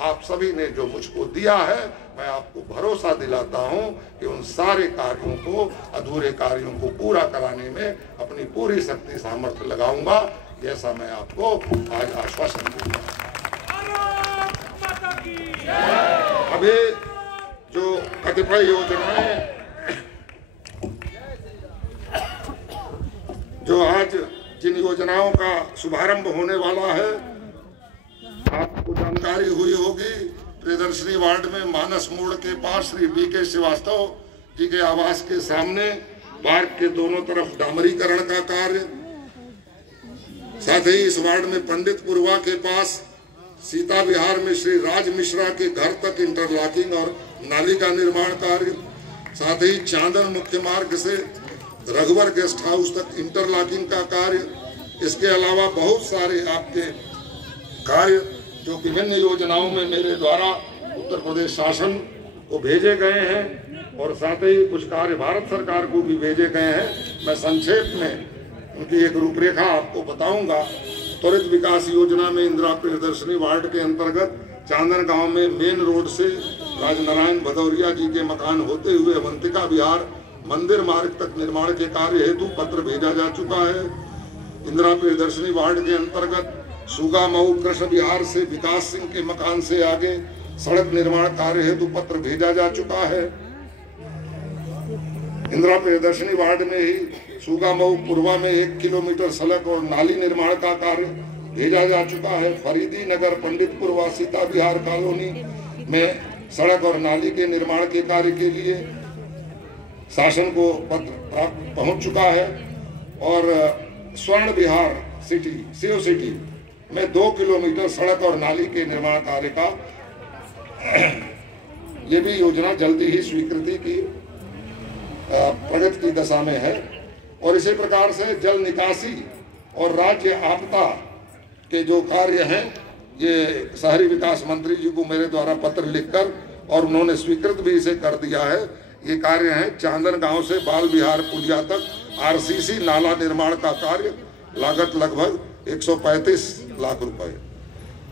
आप सभी ने जो मुझको दिया है, मैं आपको भरोसा दिलाता हूं कि उन सारे कार्यों को, अधूरे कार्यों को पूरा कराने में अपनी पूरी शक्ति सामर्थ्य लगाऊंगा, जैसा मैं आपको आज आश्वासन दूंगा। अभी जो कतिपय योजनाएं जो आज जिन योजनाओं का शुभारंभ होने वाला है, आपको जानकारी हुई होगी। प्रियदर्शनी वार्ड में मानस मोड़ के पास श्री BK श्रीवास्तव जी के आवास के सामने पार्क के दोनों तरफ डामरीकरण का कार्य, साथ ही इस वार्ड में पंडितपुरवा के पास सीता विहार में श्री राज मिश्रा के घर तक इंटरलॉकिंग और नाली का निर्माण कार्य, साथ ही चांदन मुख्य मार्ग से रघुवर गेस्ट हाउस तक इंटरलॉकिंग का कार्य। इसके अलावा बहुत सारे आपके कार्य जो विभिन्न योजनाओं में मेरे द्वारा उत्तर प्रदेश शासन को भेजे गए हैं और साथ ही कुछ कार्य भारत सरकार को भी भेजे गए हैं। मैं संक्षेप में उनकी एक रूपरेखा आपको बताऊंगा। त्वरित विकास योजना में इंदिरा प्रियदर्शनी वार्ड के अंतर्गत चांदन गांव में मेन रोड से राजनारायण भदौरिया जी के मकान होते हुए अवंतिका विहार मंदिर मार्ग तक निर्माण के कार्य हेतु पत्र भेजा जा चुका है। इंदिरा प्रियदर्शनी वार्ड के अंतर्गत सुगा मऊ कृष्ण विहार से विकास सिंह के मकान से आगे सड़क निर्माण कार्य हेतु पत्र भेजा जा चुका है। इंदिरा प्रियदर्शनी वार्ड में ही सुगा मऊ पूर्वा में 1 किलोमीटर सड़क और नाली निर्माण का कार्य भेजा जा चुका है। फरीदी नगर पंडितपुरवा सीता विहार कॉलोनी में सड़क और नाली के निर्माण के कार्य के लिए शासन को पत्र पहुंच चुका है। और स्वर्ण विहार सिटी शिव सिटी में 2 किलोमीटर सड़क और नाली के निर्माण कार्य का ये भी योजना जल्दी ही स्वीकृति की प्रगति की दशा में है। और इसी प्रकार से जल निकासी और राज्य आपदा के जो कार्य हैं, ये शहरी विकास मंत्री जी को मेरे द्वारा पत्र लिखकर और उन्होंने स्वीकृत भी इसे कर दिया है। ये कार्य है चांदन गांव से बाल विहार पुलिया तक RCC नाला निर्माण का कार्य, लागत लगभग 135 लाख रुपए।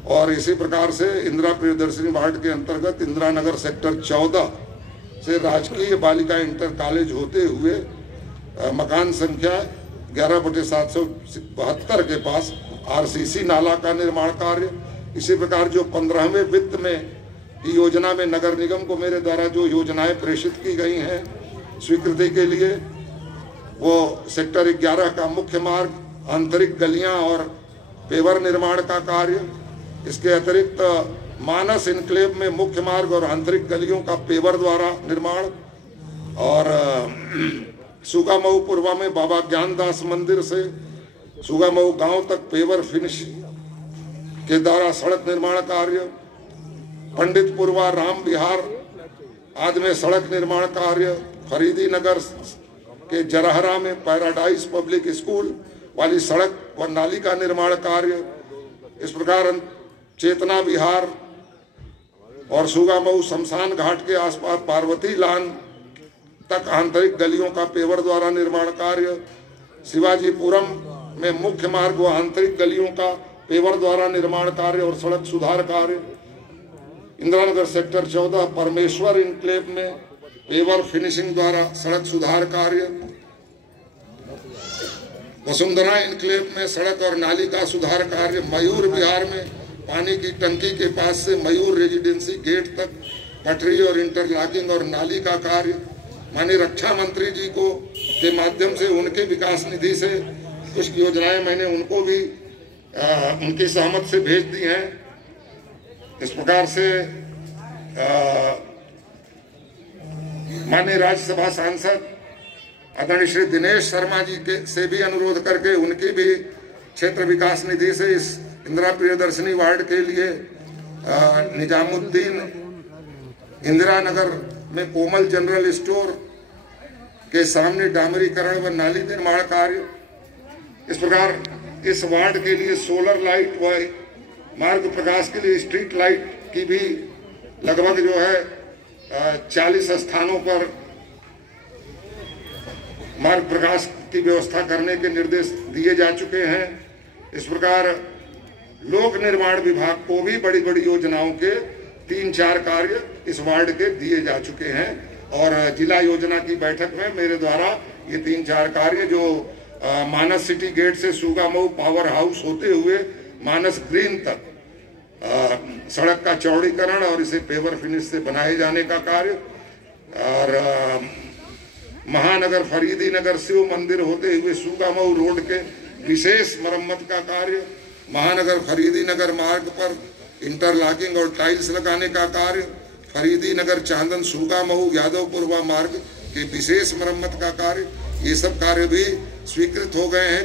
और इसी प्रकार से इंदिरा प्रियदर्शनी वार्ड के अंतर्गत इंदिरा नगर सेक्टर 14 से राजकीय बालिका इंटर कॉलेज होते हुए मकान संख्या 11/772 के पास RCC नाला का निर्माण कार्य। इसी प्रकार जो 15वें वित्त में योजना में नगर निगम को मेरे द्वारा जो योजनाएं प्रेषित की गई हैं स्वीकृति के लिए, वो सेक्टर 11 का मुख्य मार्ग, आंतरिक गलियां और पेवर निर्माण का कार्य। इसके अतिरिक्त मानस इनक्लेव में मुख्य मार्ग और आंतरिक गलियों का पेवर द्वारा निर्माण। और सुगामऊ पूर्वा में बाबा ज्ञानदास मंदिर से सुगामऊ गांव तक पेवर फिनिश के द्वारा सड़क निर्माण कार्य। पंडितपुरवा राम विहार आदि में सड़क निर्माण कार्य। फरीदी नगर के जरहरा में पैराडाइज पब्लिक स्कूल वाली सड़क व नाली का निर्माण कार्य। इस प्रकार चेतना विहार और सुगामऊ शमशान घाट के आसपास पार्वती लान तक आंतरिक गलियों का पेवर द्वारा निर्माण कार्य। शिवाजीपुरम में मुख्य मार्ग व आंतरिक गलियों का पेवर द्वारा निर्माण कार्य और सड़क सुधार कार्य। इंदिरानगर सेक्टर 14 परमेश्वर इनक्लेव में पेवर फिनिशिंग द्वारा सड़क सुधार कार्य। वसुंधरा इनक्लेव में सड़क और नाली का सुधार कार्य। मयूर विहार में पानी की टंकी के पास से मयूर रेजिडेंसी गेट तक पटरी और इंटरलॉकिंग और नाली का कार्य। माननीय रक्षा मंत्री जी को के माध्यम से उनके विकास निधि से कुछ योजनाएं मैंने उनको भी उनकी सहमत से भेज दी हैं। इस प्रकार से माननीय राज्यसभा सांसद आदरणीय श्री दिनेश शर्मा जी के से भी अनुरोध करके उनकी भी क्षेत्र विकास निधि से इस इंदिरा प्रियदर्शनी वार्ड के लिए निजामुद्दीन इंदिरा नगर में कोमल जनरल स्टोर के सामने डामरीकरण व नाली निर्माण कार्य। इस प्रकार इस वार्ड के लिए सोलर लाइट व मार्ग प्रकाश के लिए स्ट्रीट लाइट की भी लगभग जो है 40 स्थानों पर मार्ग प्रकाश की व्यवस्था करने के निर्देश दिए जा चुके हैं। इस प्रकार लोक निर्माण विभाग को भी बड़ी बड़ी योजनाओं के 3-4 कार्य इस वार्ड के दिए जा चुके हैं और जिला योजना की बैठक में मेरे द्वारा ये 3-4 कार्य जो मानस सिटी गेट से सुगामऊ पावर हाउस होते हुए मानस ग्रीन तक सड़क का चौड़ीकरण और इसे पेवर फिनिश से बनाए जाने का कार्य और महानगर फरीदी नगर शिव मंदिर होते हुए सुगामऊ रोड के विशेष मरम्मत का कार्य, महानगर फरीदी नगर मार्ग पर इंटरलॉकिंग और टाइल्स लगाने का कार्य, फरीदी नगर चांदन सुगामऊ यादवपुरवा मार्ग के विशेष मरम्मत का कार्य, ये सब कार्य भी स्वीकृत हो गए हैं।